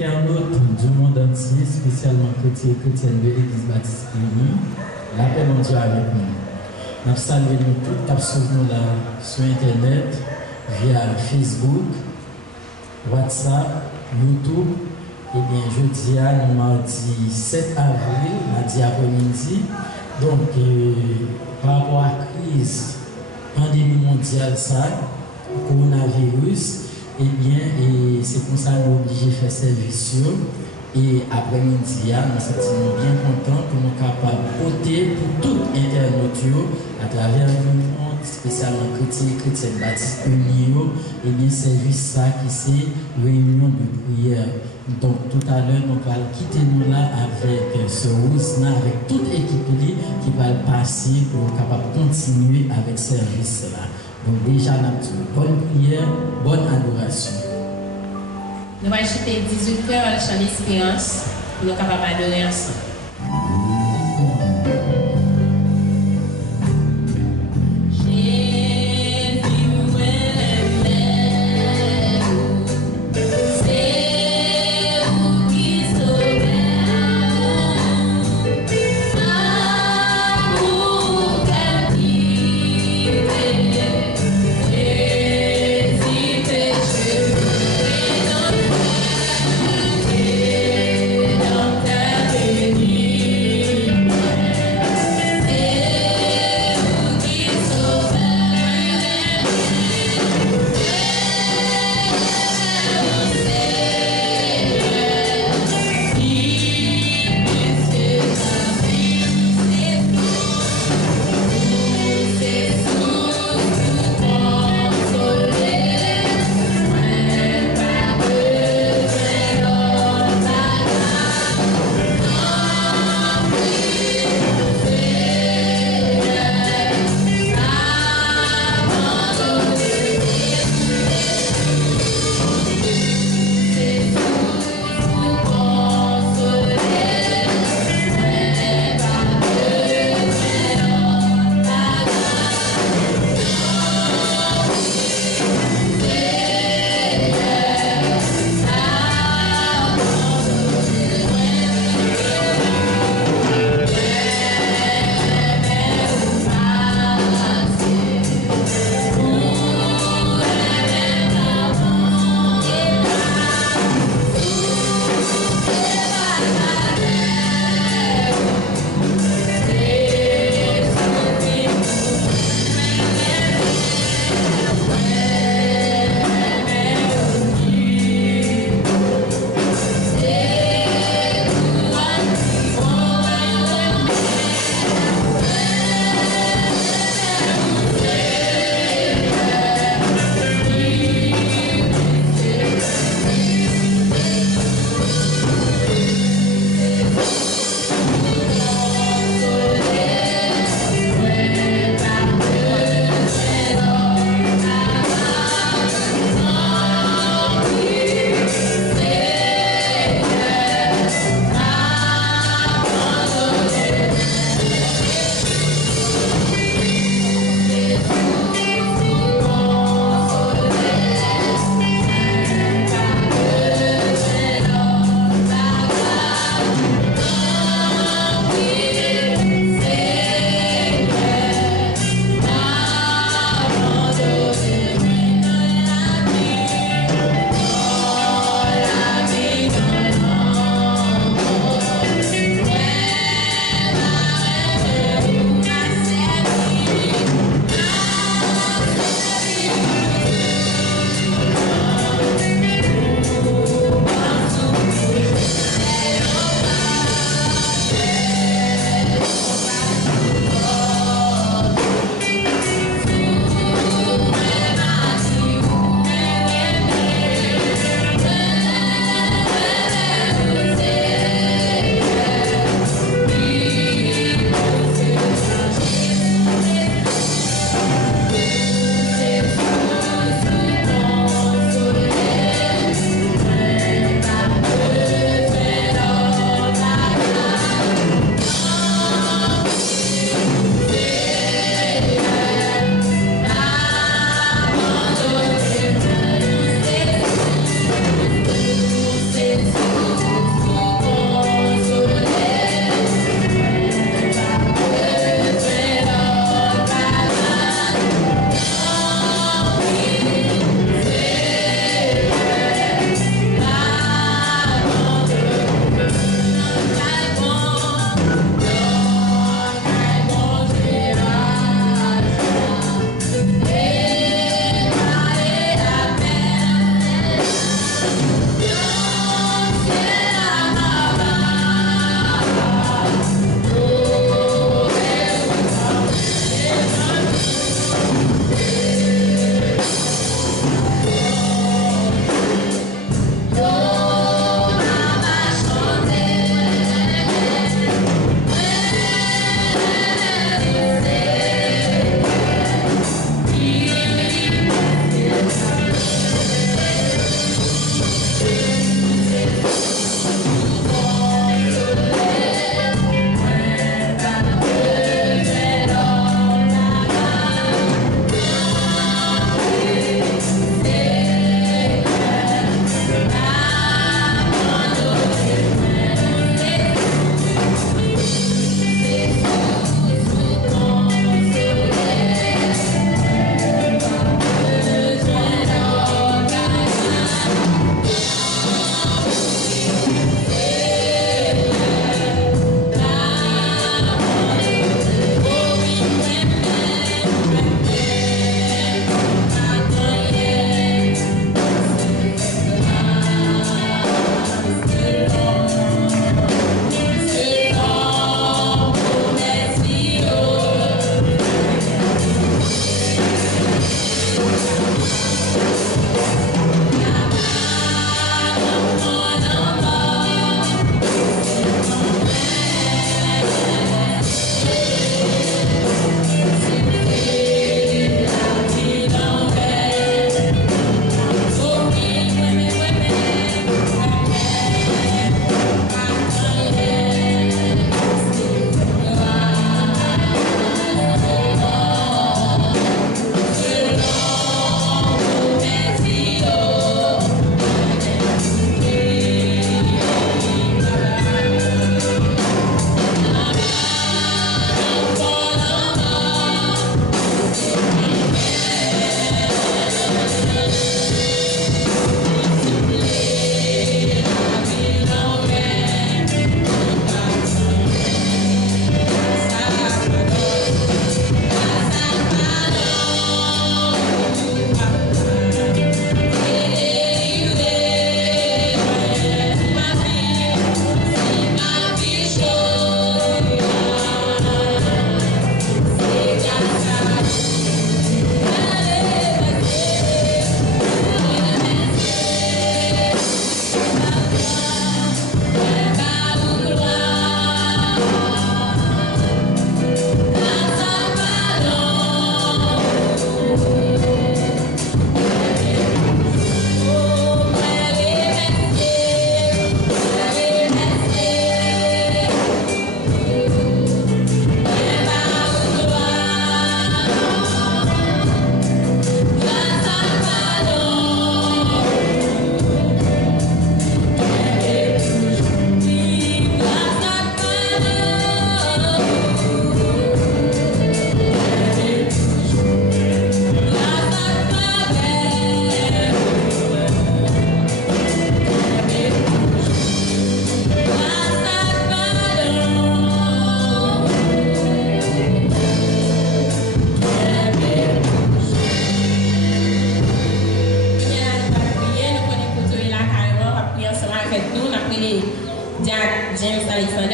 internautes du monde entier, spécialement chrétiens et chrétiennes de l'Église Baptiste Unie, la paix de Dieu avec nous. Nous saluons nous tous qui nous là sur Internet, via Facebook, WhatsApp, YouTube. Eh bien, jeudi, nous mardi 7 avril, mardi après-midi. Donc, par rapport à la crise, pandémie mondiale, ça, coronavirus, eh bien, c'est pour ça que nous sommes obligés de faire service. Et après-midi, nous sommes bien contents que nous sommes capables de voter pour tout internaute à travers le monde, spécialement chrétiens baptistes unis, et bien, service ça qui c'est réunion de prière. Donc, tout à l'heure, nous allons quitter nous là avec ce Rousna, avec toute l'équipe qui va passer pour capable continuer avec ce service là. Donc déjà, nous avons bonne prière, bonne adoration. Nous allons acheter 18 heures à la chambre d'espérance pour nous capables d'adorer ensemble. Dans ta bénie.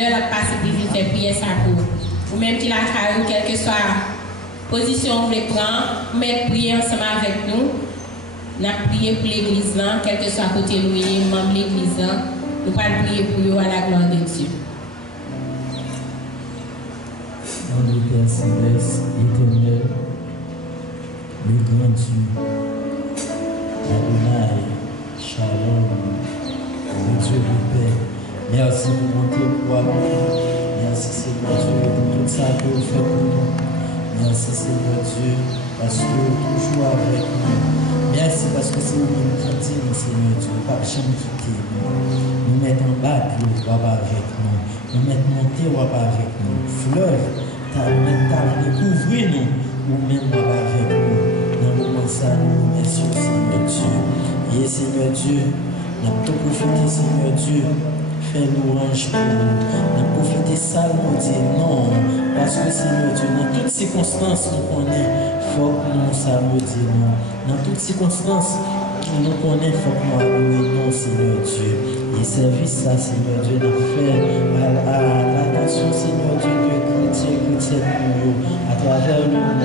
l'heure, la passe pour venir faire prière ça pour. Ou même qui la carrière, quelle que soit la position que vous voulez prendre, mettre prier ensemble avec nous. Nous avons prié pour l'église, quel que soit côté nous, membre de l'église, nous allons prier pour eux à la gloire de Dieu. Dans le Père céleste, éternel, le grand Dieu, Adonai, Shalom, le Dieu de paix. Merci pour mon témoin. Merci Seigneur Dieu pour tout ça que vous faites pour nous. Merci Seigneur Dieu parce que toujours avec nous. Merci parce que c'est vous qui nous dit, Seigneur Dieu, pas jamais quitter nous. Nous mettons en bas, puis vous avec nous. Nous mettons monter, vous avec nous. Fleuve, découvrir nous, ou même avec nous. Dans le moment ça, nous merci Seigneur Dieu. Et Seigneur Dieu, nous avons tout profité, Seigneur Dieu. Fais louange pour nous. Nous profiter ça, nous dire non. Parce que Seigneur Dieu, dans toutes circonstances, nous connaissons, il faut que nous savions dire non. Dans toutes circonstances, nous connaissons, il faut que nous allouions non, Seigneur Dieu. Et service ça, Seigneur Dieu, nous fait à l'attention, Seigneur Dieu, de chrétiens pour nous, à travers le monde,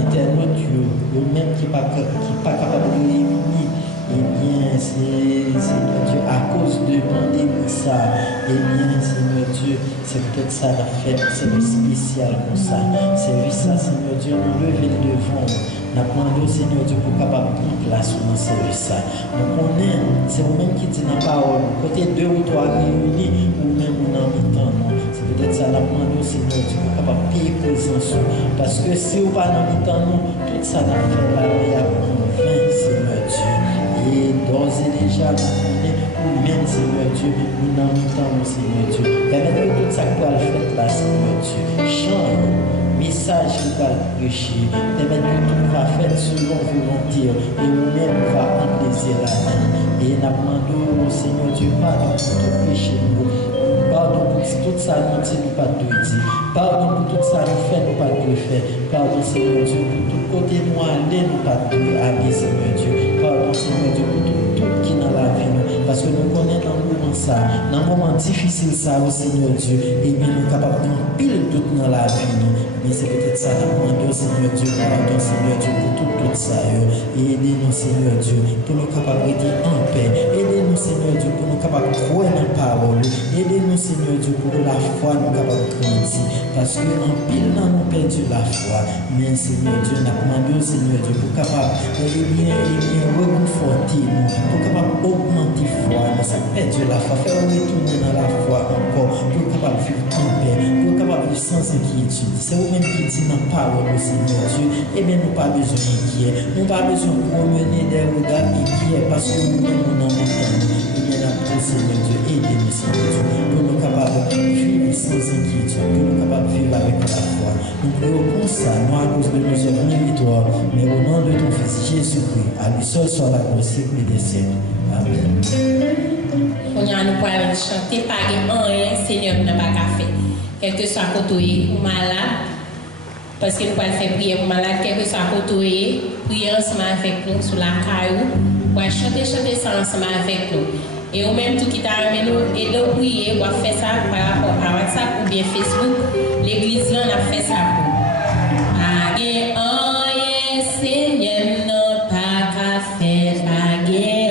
internaute, le même qui n'est pas capable de l'éliminer. Eh bien, Seigneur Dieu, à cause de pandémie, ça, eh bien, Seigneur Dieu, c'est peut-être ça la fête, c'est le spécial comme ça. Service ça, Seigneur Dieu, nous lever devant. Nous demandons, Seigneur Dieu, pour capable prendre place dans ce service. Donc, on est, c'est vous-même qui dit dans la parole, côté 2 ou 3 réunis, ou même on en mi-temps, non. C'est peut-être ça, nous demandons, Seigneur Dieu, pour capable payer présence. Parce que si vous pas dans mi-temps, non, tout ça, nous fait là, il y a 20, Seigneur Dieu. Et d'ores et déjà, nous même Seigneur Dieu, nous n'en mettons, Seigneur Dieu. Permettez tout ça que vous faites là, Seigneur Dieu. Chant, message que vous allez prêcher. Permettez que tout va faire selon volonté. Et nous-mêmes, nous va en plaisir là-dedans. Et nous demandons, Seigneur Dieu, pardon pour tout péché. Pardon pour tout ça, nous dit, nous pas de dire. Pardon pour tout ça, nous fait, nous pas de faire. Pardon, Seigneur Dieu, pour tout côté, nous aller, nous pas de aller, Seigneur Dieu. Pardon, Seigneur Dieu, pour tout qui est dans la vie, parce que nous connaissons dans le moment ça, dans le moment difficile ça, au Seigneur Dieu, et bien nous sommes capables de pile tout dans la vie, mais c'est peut-être ça, nous demandons, Seigneur Dieu, pardon, Seigneur Dieu, pour tout ça, et aidez-nous, Seigneur Dieu, pour nous capables d'être en paix, aidez-nous, Seigneur Dieu, pour nous capables de croire dans la parole, aidez-nous, Seigneur Dieu, pour que la foi nous capables de grandir, parce que en pile, nous avons perdu la foi, mais Seigneur Dieu, nous demandons, Seigneur Dieu, pour capable, reconforter nous, pour capable augmenter la foi, nous avons perdu la foi, faire retourner dans la foi encore, pour capable vivre en paix, pour capable vivre sans inquiétude. C'est vous-même qui dit dans la parole, Seigneur Dieu, et bien nous pas besoin d'inquiéter, nous pas besoin de promener des regards inquiets, parce que nous-mêmes nous n'en mettons, et bien nous, Seigneur Dieu, aidez-nous, Seigneur Dieu, pour nous capables de vivre sans inquiétude, pour nous capables de vivre avec la foi. Nous prions comme ça, non à cause de nos œuvres méritoires, mais au nom de ton Fils Jésus-Christ, à lui seul soit la gloire siècle des siècles. Amen. On y a nous pour chanter, pas rien, Seigneur, n'a pas qu'à faire. Quel que soit côté ou malade, parce que nous pouvons faire prière pour malade, quel que soit côté, prier ensemble avec nous sur la caillou, pour chanter ça ensemble avec nous. Et au même tout qui t'a amené nous, et de prier, on va faire ça par rapport à WhatsApp ou bien Facebook. L'église là, on a fait ça pour. Seigneur, non pas qu'à faire, Yeah.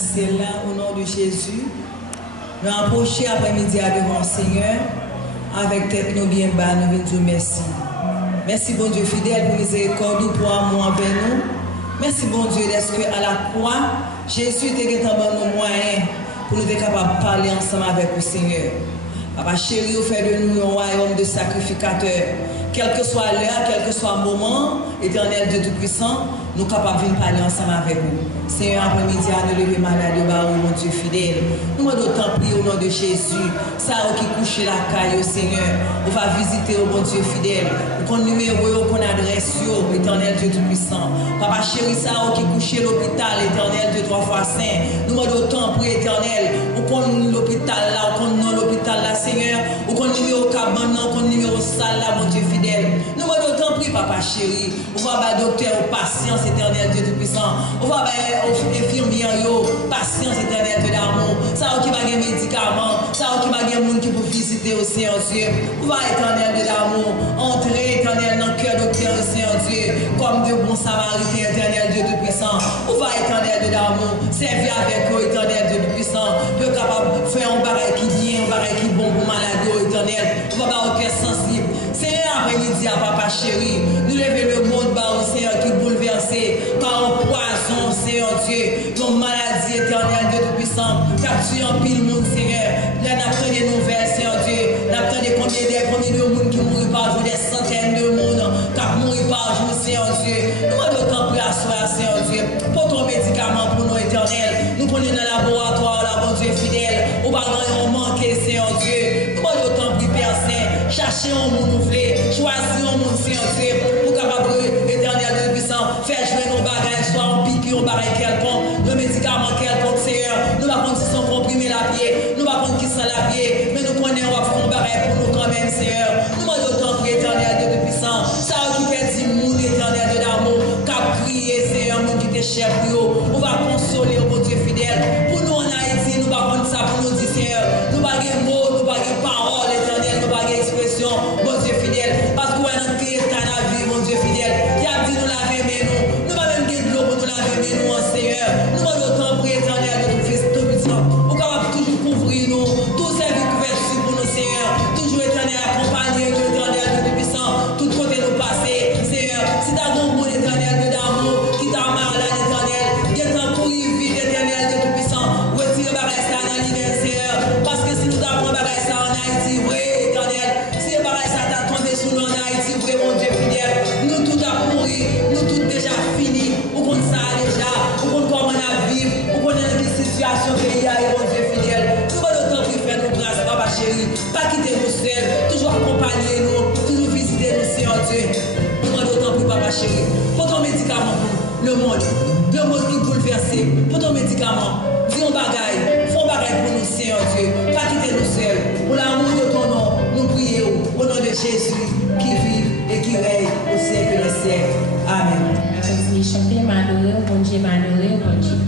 ciel là, au nom de Jésus. Nous approchons après-midi devant le Seigneur. Avec tête nous bien bas, nous venons dire merci. Merci, bon Dieu fidèle, pour miséricorde, pour amour envers nous. Merci, bon Dieu, parce qu'à la croix, Jésus était nos moyens pour nous être capables de parler ensemble avec le Seigneur. Papa chéri, vous faites de nous un royaume de sacrificateurs. Quel que soit l'heure, quel que soit le moment, éternel Dieu Tout-Puissant, nous sommes capables de parler ensemble avec vous. Seigneur, après-midi, à nous lever malade de bas, mon Dieu fidèle. Nous demandons tant prier au nom de Jésus. Ça qui couche la caille, au Seigneur. On va visiter au bon Dieu fidèle. Qu'on numéro, qu'on adresse, éternel Dieu Tout-Puissant. Papa chéri, ça qui couche l'hôpital, éternel Dieu 3 fois saint. Nous demandons tant prier, éternel. Ou qu'on l'hôpital là, ou qu'on non l'hôpital là, Seigneur. Ou qu'on numéro cabane, ou qu'on numéro salle là, mon Dieu fidèle. Nous demandons tant prier, papa chéri. On va battre docteur, ou patience, éternel Dieu Tout-Puissant. On va infirmière, patience éternelle de l'amour. Ça qui va gagner médicaments, ça qui va gagner monde qui peut visiter au Seigneur Dieu. On va éternel de l'amour, entrer éternel dans le cœur de cœur au Seigneur Dieu, comme de bons samaritains éternel Dieu Tout-Puissant. On va éternel de l'amour, servir avec eux éternel Dieu Tout-Puissant, de capable de faire un baril qui vient, un baril qui bon pour malade éternel. On va avoir un cœur sensible. Seigneur, après-midi à papa chéri, nous lever le monde bas au Seigneur qui bouleversé par un poison, Seigneur Dieu, nos maladies éternelles, Dieu Tout-Puissant, capture en pile monde, Seigneur. Là, nous avons des nouvelles, Seigneur Dieu. Nous avons combien de monde qui mourent par jour, des centaines de monde qui mourent par jour, Seigneur Dieu. Nous avons autant pris à soi, Seigneur Dieu, pour ton médicament pour nous éternels. Nous prenons dans le laboratoire, là, bon Dieu fidèle, au bagage, on manque, Seigneur Dieu. Nous avons autant pris, Père Saint, chercher un monde nouvelé, choisir un monde, Seigneur Dieu, pour capable, éternel, Dieu Puissant, faire jouer nos bagages, soit en piqûre, on barre quelconque, le médicament quelconque, Seigneur. Nous ne savons pas si sont comprimés la pied, nous ne savons pas qui sont la pied, mais nous connaissons qu'on barre pour nous quand même, Seigneur. Nous demandons autant pour éternel, Dieu Tout-Puissant, ça qui fait dire monde éternel de l'amour, qu'a prié, Seigneur, monde qui te chef, on va consoler, au bon Dieu fidèle. Pour nous en Haïti, nous ne savons pas ça pour nous dire, Seigneur, nous n'avons pas de mots, nous n'avons pas de paroles, éternel, nous n'avons pas d'expression, bon Dieu fidèle, parce qu'on a notre état de vie, mon Dieu fidèle, qui a dit nous laver, mais nous n'avons même de l'eau pour nous laver, mais nous, Seigneur, nous demandons autant pour éternel, notre Fils Tout-Puissant, pour qu'on va toujours couvrir nous, tous ces couvertures pour nous, Seigneur, toujours éternel, accompagner nous, éternel, Tout-Puissant, tout côté nous passer, Seigneur, si t'as bon monde, éternel, de d'amour, qui t'a malade, éternel, qui est en courir vite, éternel, Tout-Puissant, retire bagage ça dans l'hiver, Seigneur, parce que si nous t'apprenons bagage ça en Haïti, oui, éternel, si bagage ça t'a tombé sur nous en Haïti, oui, mon Dieu fidèle, nous tout a pourri, nous tout déjà fini, ou qu'on ça déjà, ou qu'on comment on a vivre, ou qu'on est dans des situations pays, mon Dieu fidèle, nous allons autant pour faire nos grâces, papa chéri, pas quitter nous seuls, toujours accompagner nous, toujours visiter nous, Seigneur Dieu, nous allons autant pour papa chéri, pour ton médicament pour le monde qui bouleversé, pour ton médicament, dis un bagaille, font bagaille pour nous, Seigneur Dieu, pas quitter nous seuls, pour l'amour de ton nom, nous prions au nom de Jésus qui vit et qui règne au siècle des siècles. Amen. Allons-y, chantez malheureux, bon Dieu, bon Dieu.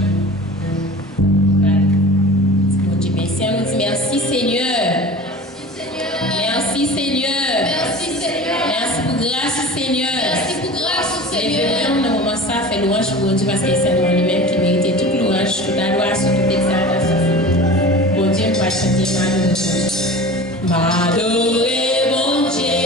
Bon Dieu, merci. On nous dit merci Seigneur. Merci Seigneur. Merci Seigneur. Merci pour grâce Seigneur. Merci pour grâce Seigneur. Dans le moment ça fait louange pour Dieu parce que c'est seulement lui-même qui méritait toute louange, toute adoration, toute exaltation. Bon Dieu, on va chanter malheureux. M'adorer, bon Dieu.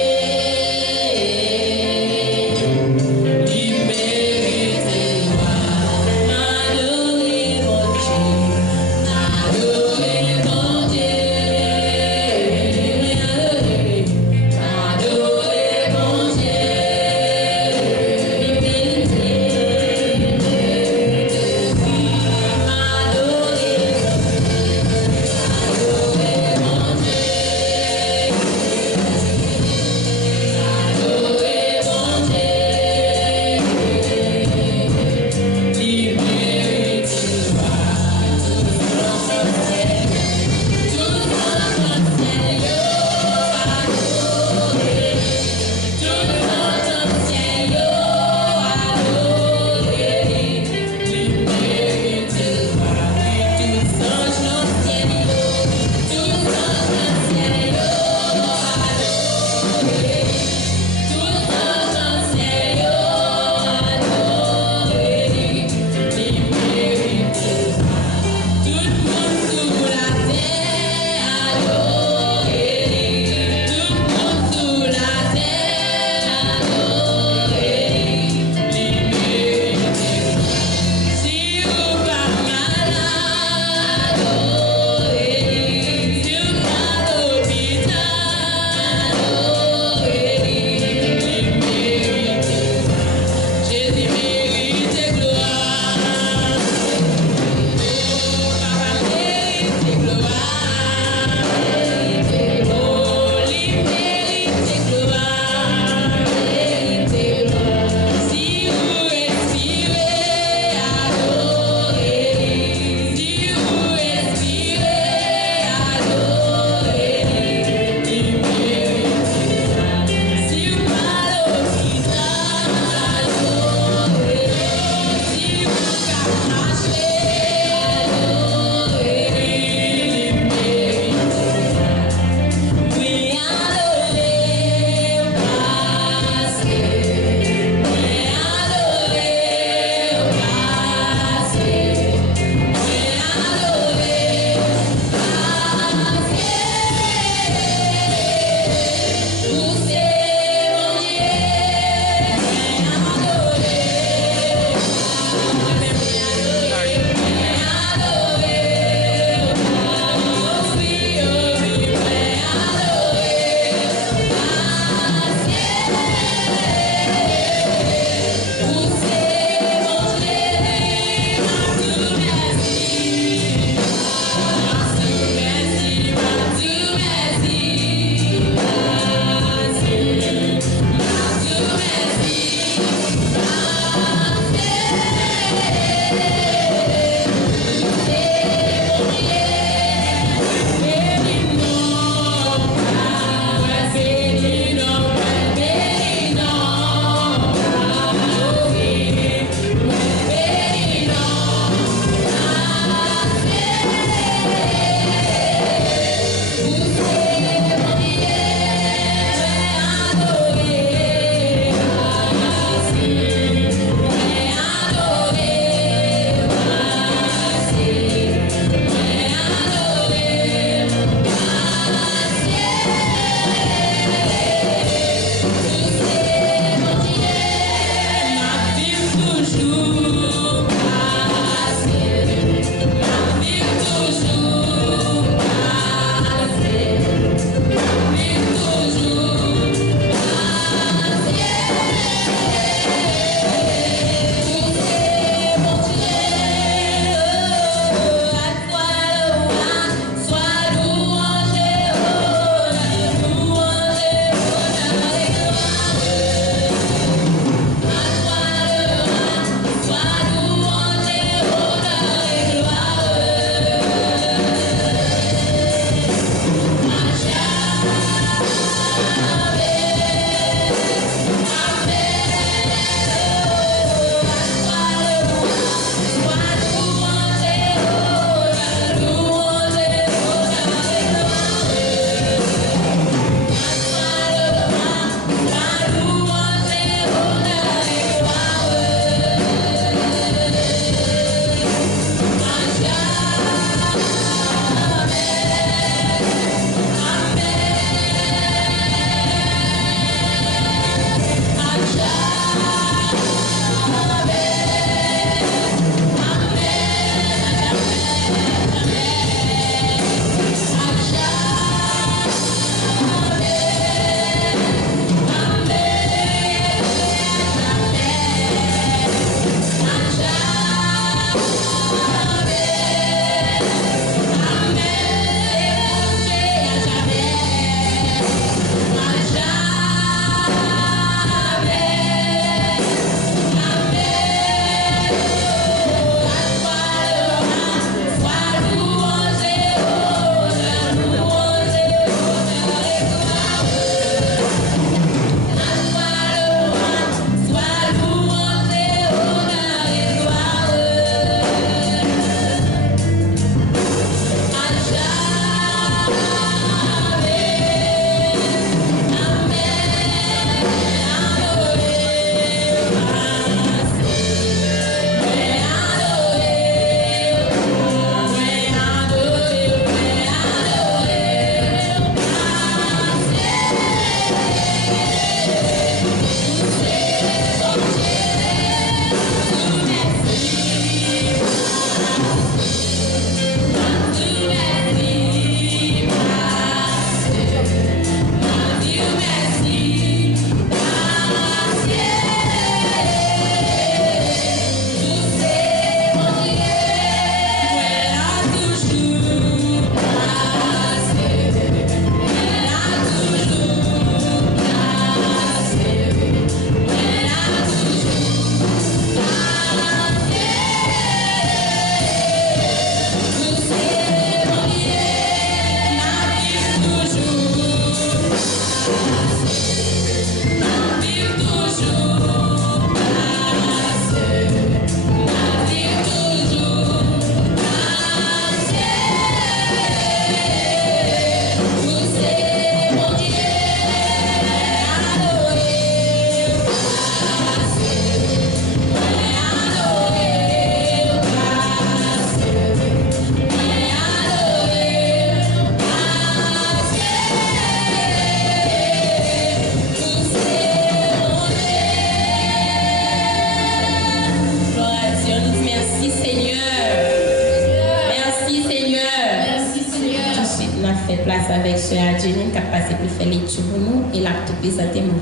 faire place avec Sœur Adjenine qui a passé pour faire lecture pour nous et l'a tout présenté pour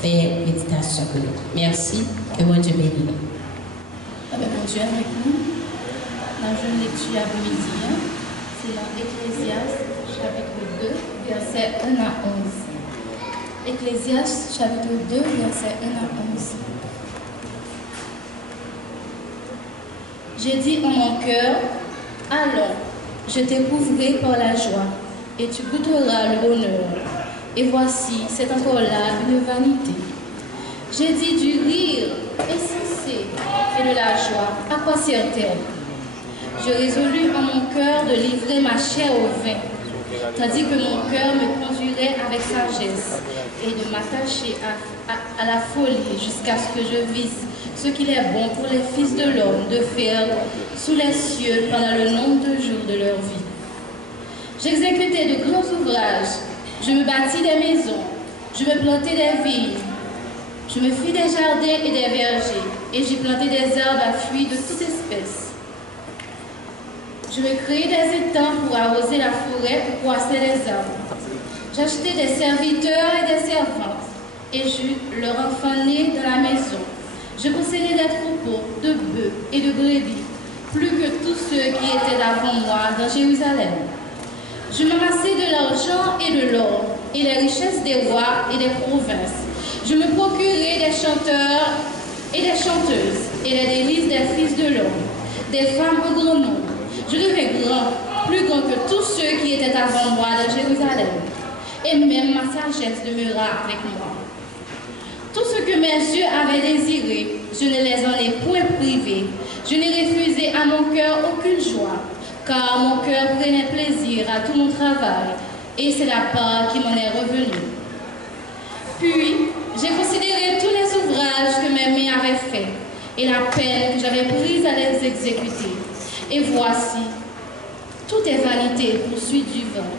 faire méditation pour nous. Merci, que mon Dieu bénisse. Avec mon Dieu avec nous, la jeune lecture après-midi, c'est dans Ecclésiaste, chapitre 2, versets 1 à 11. Ecclésiaste, chapitre 2, versets 1 à 11. J'ai dit en mon cœur, alors, je t'éprouverai par la joie, et tu goûteras le bonheur. Et voici, c'est encore là une vanité. J'ai dit du rire insensé et de la joie. À quoi sert-elle? Je résolus en mon cœur de livrer ma chair au vin, tandis que mon cœur me conduirait avec sagesse et de m'attacher à la folie jusqu'à ce que je visse ce qu'il est bon pour les fils de l'homme de faire sous les cieux pendant le nombre de jours de leur vie. J'exécutais de grands ouvrages, je me bâtis des maisons, je me plantai des vignes, je me fis des jardins et des vergers, et j'y plantai des arbres à fruits de toute espèce. Je me créai des étangs pour arroser la forêt, pour croisser les arbres. J'achetai des serviteurs et des servantes, et j'eus leur enfant né dans la maison. Je possédais des troupeaux de bœufs et de brebis, plus que tous ceux qui étaient avant moi dans Jérusalem. Je m'amassai de l'argent et de l'or, et les richesses des rois et des provinces. Je me procurai des chanteurs et des chanteuses, et les délices des fils de l'homme, des femmes en grand nombre. Je devais grand, plus grand que tous ceux qui étaient avant moi dans Jérusalem. Et même ma sagesse demeura avec moi. Tout ce que mes yeux avaient désiré, je ne les en ai point privés. Je n'ai refusé à mon cœur aucune joie, car mon cœur prenait plaisir à tout mon travail, et c'est la part qui m'en est revenue. Puis, j'ai considéré tous les ouvrages que mes mains avaient faits, et la peine que j'avais prise à les exécuter. Et voici, tout est vanité et poursuite du vent,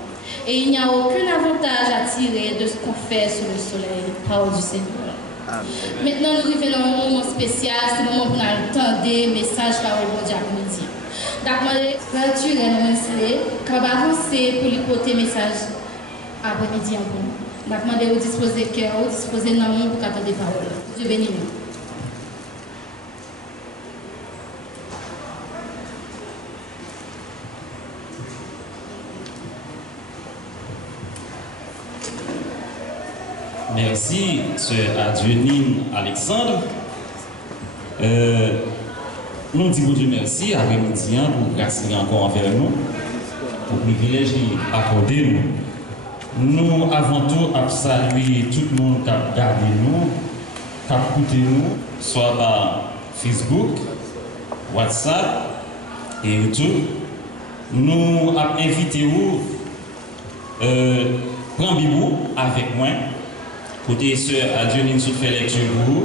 et il n'y a aucun avantage à tirer de ce qu'on fait sous le soleil. Parole du Seigneur. Maintenant, nous arrivons dans un moment spécial, c'est le moment où on a le temps des messages par le bon Dieu après-midi. Donc, je vais nous quand on va avancer pour lui porter message après-midi en bon. Donc, je vais vous disposer le cœur, vous disposer le nom pour attendre des paroles. Dieu bénisse nous. Merci, Sœur Adjenine Alexandre. Nous disons Dieu merci après-midi pour grâce encore envers nous, pour le privilège accordé nous. Nous, avant tout, à saluer tout le monde qui a regardé nous, qui a écouté nous, soit par Facebook, WhatsApp et YouTube. Nous avons invité vous prendre Bible avec moi. Côté Sœur Adjenine sous fait lecture pour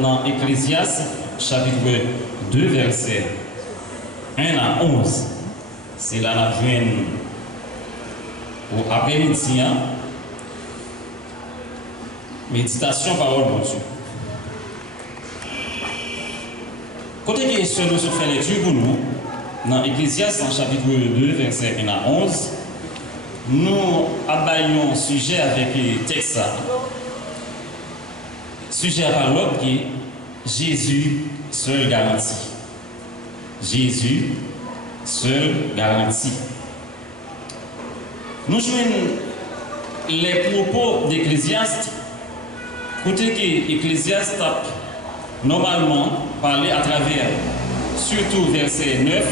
dans Ecclésiaste chapitre 2 verset 1 à 11. C'est là la joine au après-midi, méditation parole de Dieu. Côté qui est Sœur nous fait lecture pour nous dans Ecclésiaste chapitre 2 verset 1 à 11. Nous abayons sujet avec le texte. Sujet à parole qui est Jésus seul garantie. Jésus seul garantie. Nous jouons les propos d'Ecclésiaste. Côté que Ecclésiaste a normalement parlé à travers surtout versets 9,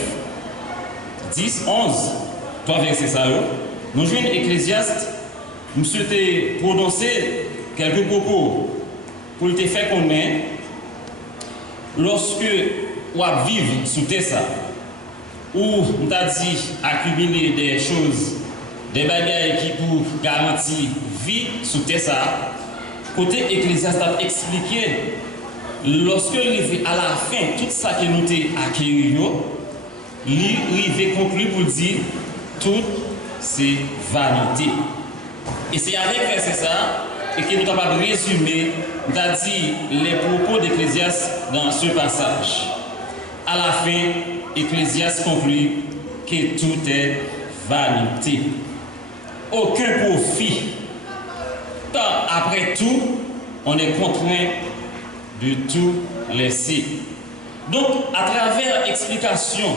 10, 11, 3 versets ça. Nous jouons Ecclésiaste, nous souhaitons prononcer quelques propos pour te faire connaître lorsque vous vivez sous terre, ou nous t'a dit accumuler des choses, des bagages qui pour garantir vie sous terre, côté Ecclésiaste a expliqué lorsque il à la fin tout ça que nous avons acquis, il conclut pour dire tout c'est vanité. Et c'est avec verset ça et que nous sommes capables de résumer, les propos d'Ecclésiaste dans ce passage. À la fin, Ecclésiaste conclut que tout est vanité. Aucun profit. Car après tout, on est contraint de tout laisser. Donc, à travers explication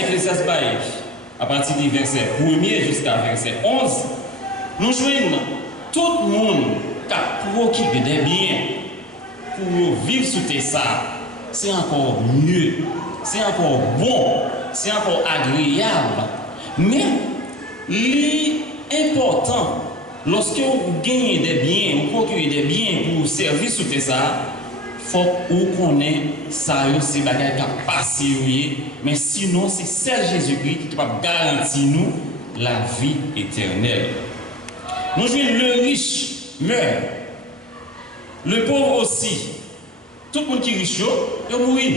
Ecclésiaste Baïf, à partir du verset 1er jusqu'à verset 11, nous joignons tout le monde qui a procuré des biens pour vivre sous tes ça. C'est encore mieux, c'est encore bon, c'est encore agréable. Mais l'important, lorsque vous gagnez des biens, vous procurez des biens pour servir sous tes ça, il faut que vous connaissez ça, c'est des bagages qui ont passé. Mais sinon, c'est seul Jésus-Christ qui peut garantir nous la vie éternelle. Nous jouons le riche meurt, le pauvre aussi. Tout le monde qui est riche, il mourit.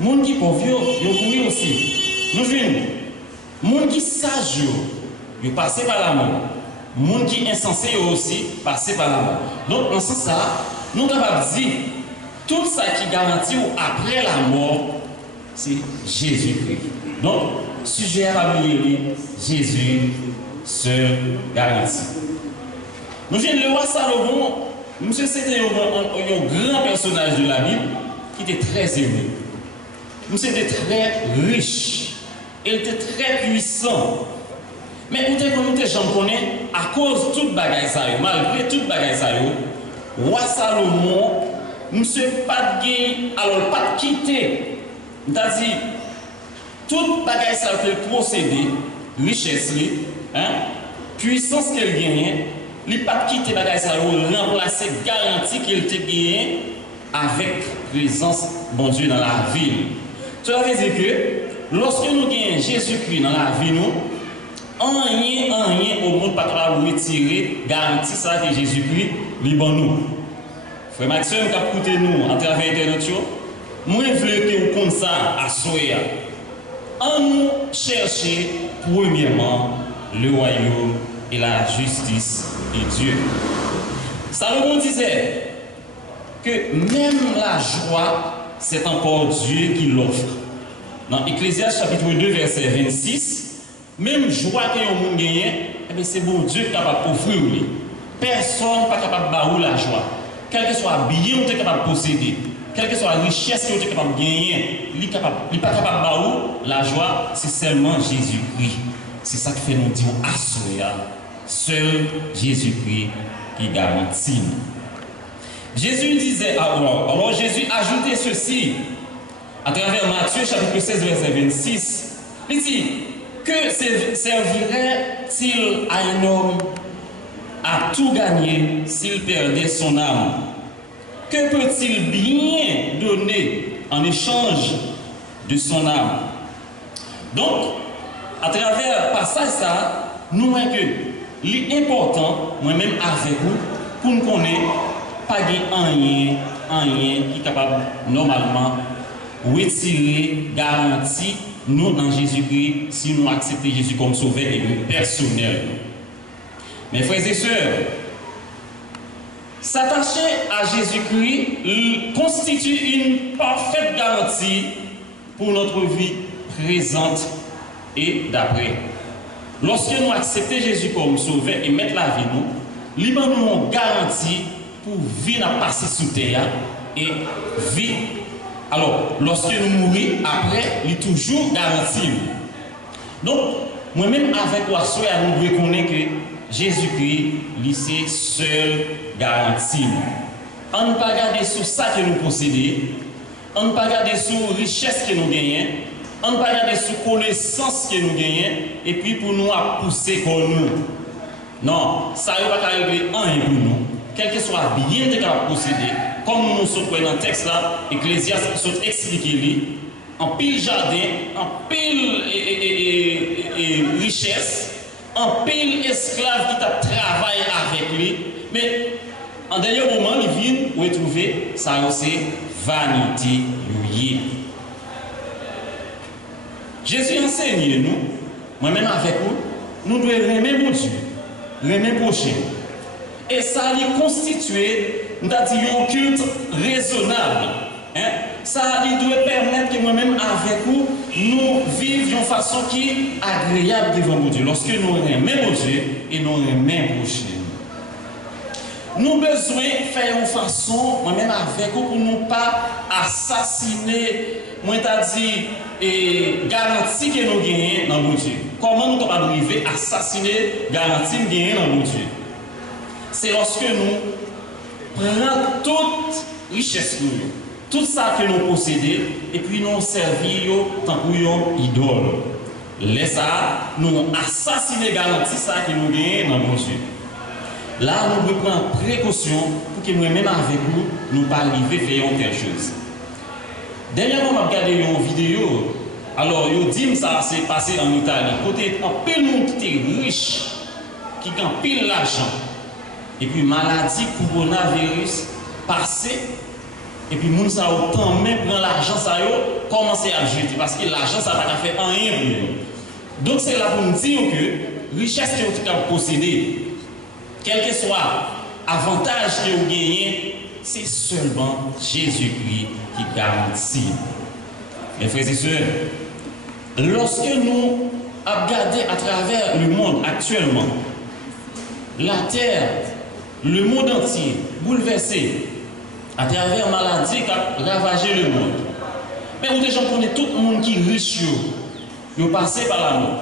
Le monde qui est pauvre, il mourit aussi. Nous jouons le monde qui est sage, il passe par la mort. Le monde qui est insensé aussi passe par la mort. Donc, dans ce sens, nous sommes capables de dire tout ça qui garantit après la mort, c'est Jésus-Christ. Donc, sujet à oublier, Jésus seul garantit. Nous avons le roi Salomon, monsieur, c'était un grand personnage de la Bible qui était très aimé. Monsieur était très riche, il était très puissant. Mais nous gens connaissent à cause de toute bagaille ça, malgré toute bagaille ça, roi Salomon, monsieur pas de gain, alors pas de quitter. C'est-à-dire, toute bagaille ça qu'il procédé, richesse, puissance qu'il gagnait, il n'a pas quitté bagaille ça, remplacer garantie qu'il te gagné avec présence bon Dieu dans la ville. Cela veut dire que lorsque nous gagnons Jésus-Christ dans la vie, nous, rien au monde pas capable de retirer garantie ça que Jésus-Christ libre nous. Frère Maxime, qui a écouté nous à travers Internet, moi je veux que vous comptez ça à soi. En nous chercher premièrement le royaume et la justice de Dieu. Salomon disait que même la joie, c'est encore Dieu qui l'offre. Dans Ecclésiaste chapitre 2, verset 26, même joie que vous monde gagne, c'est bon Dieu qui est capable d'offrir. Personne n'est pas capable de barrer la joie. Quel que soit bien, on est capable de posséder. Quelle que soit la richesse qu'on est capable de gagner, il n'est pas capable de barrer la joie, c'est seulement Jésus-Christ. C'est ça qui fait nous dire à seul Jésus-Christ qui garantit. Jésus disait, alors Jésus ajoutait ceci à travers Matthieu chapitre 16 verset 26. Il dit, que servirait-il à un homme à tout gagner s'il perdait son âme? Que peut-il bien donner en échange de son âme? Donc, à travers passage ça, nous voyons que l'important, moi-même avec vous, pour nous connaître, pas rien qui est capable normalement retirer, garantir nous dans Jésus-Christ si nous acceptons Jésus comme sauveur et personnel. Mes frères et sœurs, s'attacher à Jésus-Christ constitue une parfaite garantie pour notre vie présente et d'après. Lorsque nous acceptons Jésus comme sauveur et mettre la vie nous, libre nous une garantie pour vivre à passer sous terre et vivre. Alors, lorsque nous mourons, après, il est toujours garanti. Donc, moi-même avec la soeur, nous reconnaissons que Jésus-Christ, c'est seul garanti. On ne peut pas regarder sur ça que nous possédons, on ne peut pas regarder sur la richesse que nous gagnons, on ne peut pas regarder sur la connaissance que nous gagnons, et puis pour nous pousser comme nous. Non, ça ne va pas régler rien pour nous. Quel que soit bien de capable posséder, comme nous sommes dans le texte là, Ecclésiaste sont expliqué en pile jardin, en pile richesse, en pile esclave qui t'a travaillé avec lui, mais en dernier moment, il vient retrouver ça c'est vanité. Jésus enseigne nous, moi-même avec vous, nous devons aimer mon Dieu, aimer prochain. Et ça lui constituer, nous avons dit, un culte raisonnable. Ça lui doit permettre que moi-même avec vous, nous vivons d'une façon qui est agréable devant mon Dieu. Lorsque nous aimons mon Dieu et nous aimons prochain. Nous avons besoin de faire une façon, moi-même avec vous, pour ne pas assassiner, moi t'as dit, et garantie que nous gagnons dans mon Dieu. Comment nous sommes arrivés à assassiner garantie que nous gagnons dans mon Dieu? C'est lorsque nous prenons toute richesse, tout ça que nous possédons, et puis nous servons tant que nous idole. Laissez ça, nous assassiner garantie ça que nous gagnons dans mon Dieu. Là, nous devons prendre précaution pour que nous-mêmes avec nous, ne pas arriver à faire telle chose. Dernièrement, je regardé une vidéo. Alors, je dis ça c'est passé en Italie. Côté un peu de monde qui est riche, qui a pile l'argent. Et puis, maladie, coronavirus, passé. Et puis, les gens ont autant même prendre l'argent, ça a commencé à jeter. Parce que l'argent, ça n'a pas fait rien pour eux. Donc, c'est là pour nous dire que richesse que vous avez possédée, quel que soit l'avantage que vous gagnez, c'est seulement Jésus-Christ qui garantit. Mes frères et sœurs, lorsque nous regardons à travers le monde actuellement, la terre, le monde entier, bouleversé à travers la maladie qui a ravagé le monde. Mais vous déjà connaissez tout le monde qui est riche, ils passé par la mort.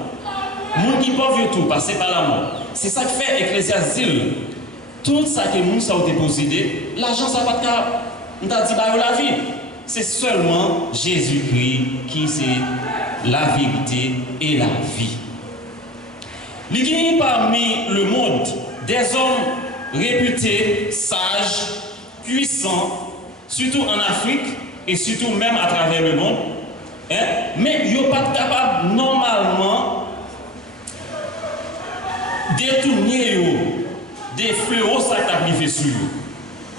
Le monde qui est pauvre, tout passé par la mort. C'est ça que fait Ecclésiaste dit. Tout ça que nous avons possédé, l'argent, ça va pas nous a dit la vie. C'est seulement Jésus-Christ qui c'est la vérité et la vie. Il y a parmi le monde des hommes réputés, sages, puissants, surtout en Afrique et surtout même à travers le monde. Mais ils ne sont pas capables normalement détourner des fléaux ça qui arrivé sur eux.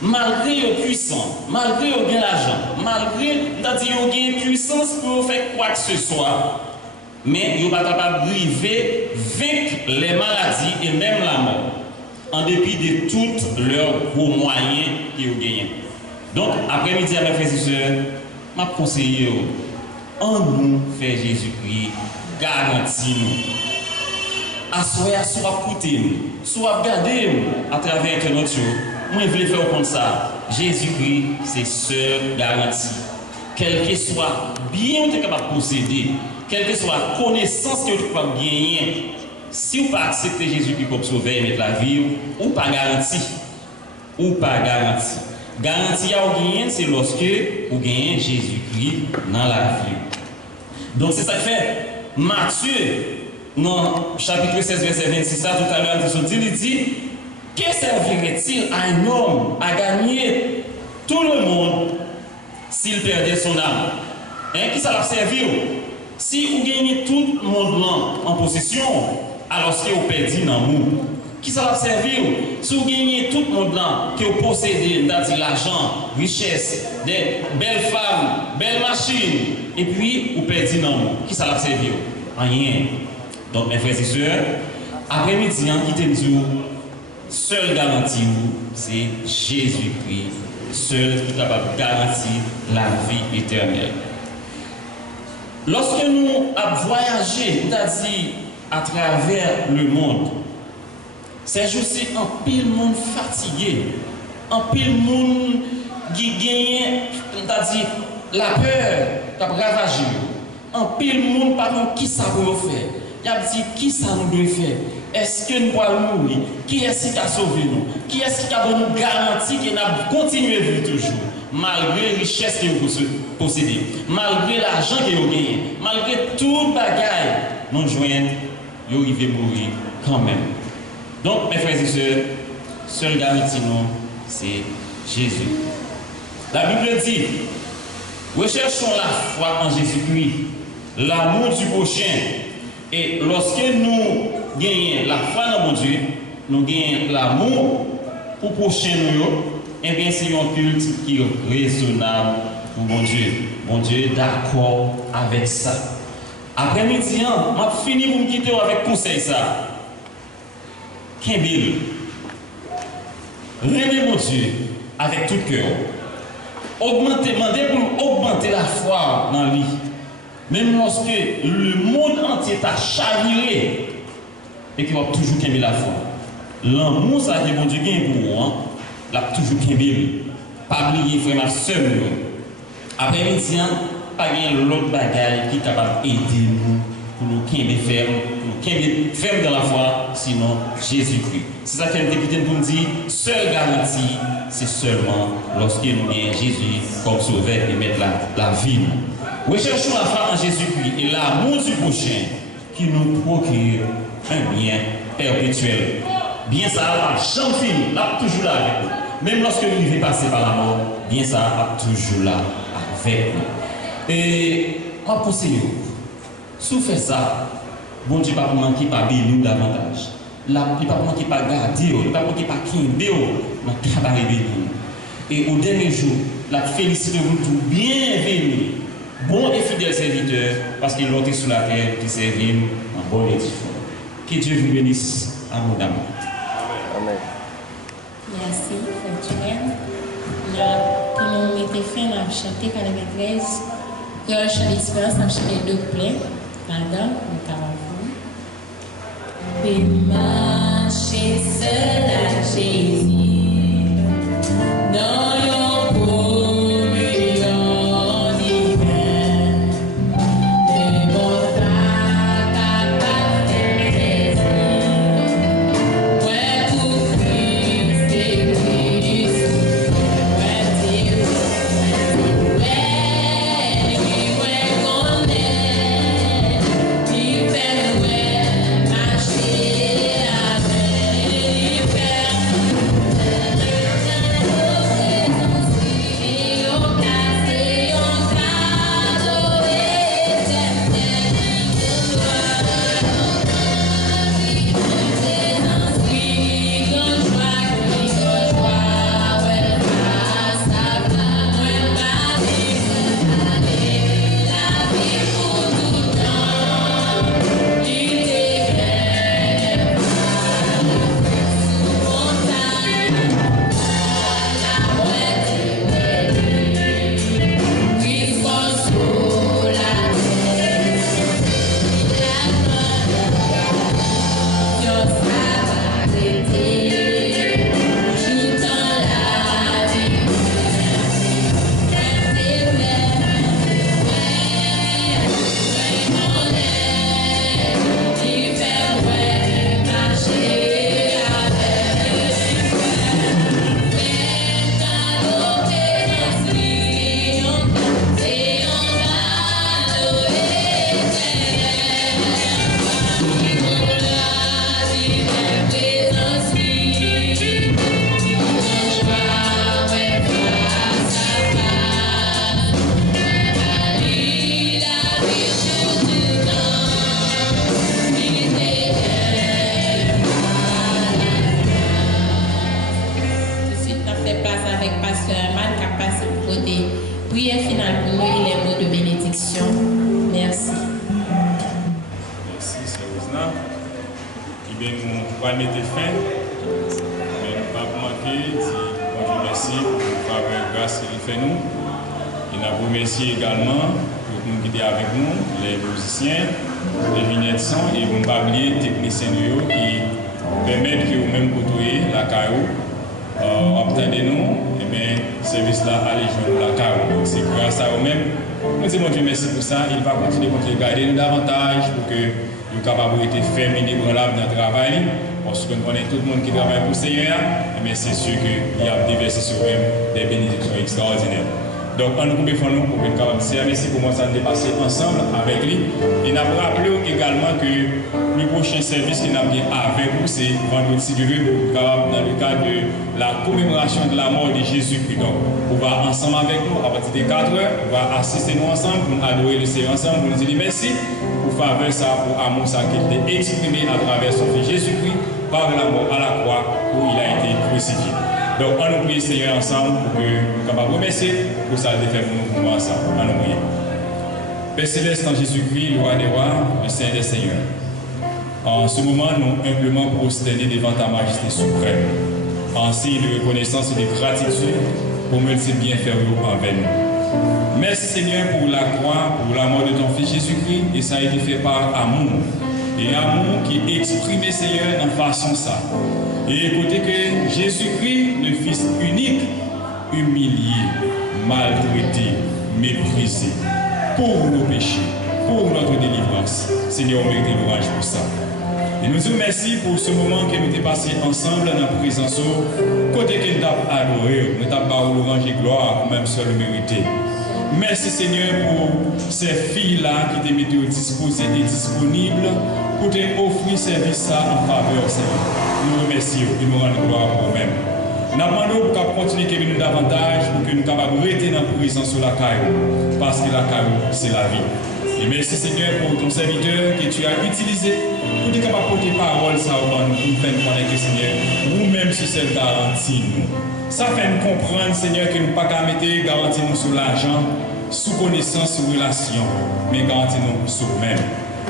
Malgré les puissants, malgré les gain l'argent, malgré qu'ils ont puissance pour faire quoi que ce soit, mais ils ne sont pas capables d'arriver vaincre les maladies et même la mort, en dépit de tous leurs gros moyens qu'ils ont gagnés. Donc, après-midi, mes frères et sœurs, je conseille en nous faire Jésus-Christ, garantis-nous. Soit écouter, soit regarder à travers Internet. Moi, je voulais faire comme ça. Jésus-Christ, c'est seul garantie. Quel que soit bien que tu es capable de posséder, quelle que soit la connaissance que tu es capable de gagner, si vous ne pas accepter Jésus-Christ comme sauveur et mettre la vie, ou pas garanti. Ou pas garanti. Garantie à gagner, c'est lorsque vous gagnez Jésus-Christ dans la vie. Donc, c'est ça que fait Matthieu. Dans chapitre 16, verset 26, tout à l'heure, il dit que servirait-il à un homme à gagner tout le monde s'il perdait son âme? Qui ça va servir? Si vous gagnez tout le monde là en possession, alors que vous perdez l'amour, qui ça va servir? Si vous gagnez tout le monde là, que vous possédez, c'est-à-dire l'argent, richesse, des belles femmes, belles machines, et puis vous perdez l'amour, qui ça va servir? Rien. Donc, mes frères et sœurs, après-midi, qui te dit, seule garantie, c'est Jésus-Christ, seul qui est capable de garantir la vie éternelle. Lorsque nous avons voyagé, c'est-à-dire à travers le monde, c'est juste un pile monde fatigué, un pile monde qui gagne, c'est-à-dire la peur qui a ravagé, un pile monde par contre qui ça peut faire. Il a dit qui ça nous doit faire. Est-ce que nous allons mourir? Qui est-ce qui a sauvé nous? Qui est-ce qui a nous garanti que nous continuons à vivre toujours? Malgré les richesses que vous possédez, malgré l'argent que vous gagnez, malgré tout le bagage, nous joignons, nous arrivons à mourir quand même. Donc, mes frères et sœurs, seule garantie, c'est Jésus. La Bible dit, recherchons la foi en Jésus-Christ, l'amour du prochain. Et lorsque nous gagnons la foi dans mon Dieu, nous gagnons l'amour pour prochain nous, et bien c'est un culte qui est raisonnable pour mon Dieu. Mon Dieu est d'accord avec ça. Après-midi, je finis pour me quitter avec conseil ça. Kimbil, remerciez mon Dieu avec tout cœur. Demandez pour augmenter la foi dans lui. Même lorsque le monde entier t'a chaviré et qu'il va toujours qu'aimer la foi. L'amour, ça que bon Dieu gagne pour vous, l'a toujours qu'aimer. Pas oublier vraiment seul. Après-midi, pas bien l'autre bagaille qui est capable d'aider nous pour nous qu'aimer ferme dans la foi, sinon Jésus-Christ. C'est ça qu'elle député nous dit, seule garantie, c'est seulement lorsque nous avons Jésus comme sauveur et mettre la vie. Recherchons la foi en Jésus-Christ et l'amour du prochain qui nous procure un bien perpétuel. Bien ça va jamais fini, là toujours là avec nous. Même lorsque nous vivons passer par la mort, bien ça va toujours là avec nous. Et en conseil, si vous faites ça, bon Dieu pas manquer pas bénir davantage. Là, il pas manquer pas garder, il pas manquer pas quitter dans travail béni. Et au dernier jour, la félicite vous tout bienvenue. Bon et fidèle serviteur, parce qu'il l'ont été sur la terre, qui servit en bon et difforme. Que Dieu vous bénisse abondamment. Amen. Merci, Frère. Là, pour nous mettre fin, on a chanté par la maîtresse. Il y a un chant d'espérance, on a chanté deux couplets. Pardon, nous avons vu. Marcher seul à Jésus, dans tout le monde qui travaille pour le Seigneur, mais c'est sûr qu'il y a déversé sur eux des bénédictions extraordinaires. Donc, on nous coupe nous pour être capable de servir, merci pour moi ça de passer ensemble avec lui. Et nous avons rappelé également que le prochain service qu'il a bien avec vous, c'est vendredi, si Dieu veut, dans le cadre de la commémoration de la mort de Jésus-Christ. Donc, on va ensemble avec nous à partir de 4 heures, on va assister nous ensemble pour adorer le Seigneur ensemble, pour nous dire merci pour faveur ça, pour amour ça qui a été exprimé à travers son Fils Jésus-Christ par la mort à la croix où il a été crucifié. Donc, on nous prie Seigneur ensemble pour que nous puissions remercier pour ça de faire pour nous ensemble. On nous prie. Père Céleste en Jésus-Christ, le roi des rois, le Saint des Seigneurs. En ce moment, nous humblement prosternés devant ta majesté suprême, en signe de reconnaissance et de gratitude pour multiples bienfaits envers nous. Merci Seigneur pour la croix, pour la mort de ton Fils Jésus-Christ, et ça a été fait par amour. Et amour qui est exprimé, Seigneur, en façon ça. Et écoutez que Jésus-Christ, le Fils unique, humilié, maltraité, méprisé, pour nos péchés, pour notre délivrance. Seigneur, on mérite l'ouvrage pour ça. Et nous te remercions pour ce moment que nous avons passé ensemble dans la présence, côté que nous avons adoré, nous avons louange et gloire, même seul mérité. Merci Seigneur pour ces filles-là qui t'ont mis disposées et disponibles pour t'offrir service en faveur, Seigneur. Nous remercions et nous rendons gloire pour nous-mêmes. Nous demandons pour qu'on continue à nous davantage, pour que nous puissions rester dans la présence sur la caillou, parce que la caillou, c'est la vie. Et merci Seigneur pour ton serviteur que tu as utilisé pour nous porter parole ça au nous, pour nous faire connaître que Seigneur, nous-mêmes sur cette garantie, nous. Ça fait nous comprendre, Seigneur, que nous ne pouvons pas mettre garantie nous sur l'argent, sous connaissance, sous relation, mais garantie nous sur nous-mêmes.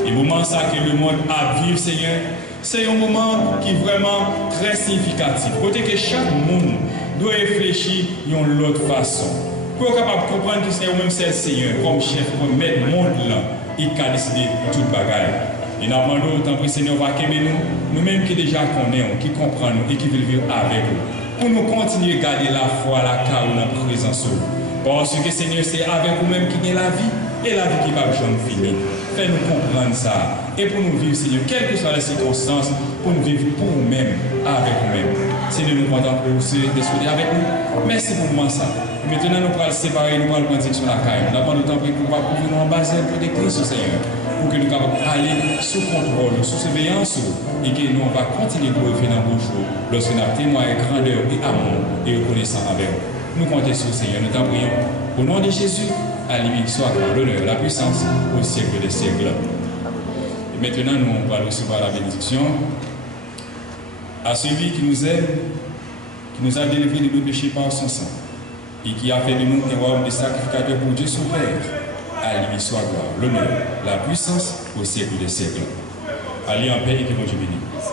Et le moment ça que le monde a vivre, Seigneur, c'est un moment qui est vraiment très significatif. Côté que chaque monde doit réfléchir d'une autre façon. Pour être capable de comprendre que c'est même c'est le Seigneur, comme chef, comme maître du monde là, il a décidé toute bagaille. Et nous demandons autant que Seigneur va qu'aimer nous-mêmes qui déjà connaissons, qui comprenons et qui veulent vivre avec nous. Pour nous continuer à garder la foi, la carrière, la présence. Parce que Seigneur, c'est avec vous-même qui est la vie et la vie qui va jamais finir. Fais-nous comprendre ça. Et pour nous vivre, Seigneur, quelles que soient les circonstances, pour nous vivre pour nous-mêmes, avec nous-mêmes. Seigneur, nous comptons pour vous d'esprit avec nous. Merci pour nous ça. Maintenant, nous allons séparer, nous allons prendre sur la caille. Nous allons temps pour pouvoir nous en baser pour des Christ, Seigneur. Pour que nous puissions aller sous contrôle, sous surveillance, et que nous allons continuer à glorifier dans vos jours lorsque nous avons témoigné grandeur et amour et reconnaissance avec vous. Nous comptons sur le Seigneur, nous t'en prions. Au nom de Jésus, à lui soit l'honneur, la puissance au siècle des siècles. Et maintenant, nous allons recevoir la bénédiction à celui qui nous aime, qui nous a délivrés de nos péchés par son sang, et qui a fait de nous un royaume de sacrificateurs pour Dieu son Père. À lui soit gloire, l'honneur, la puissance au siècle des siècles. Allez en paix et que mon Dieu bénisse.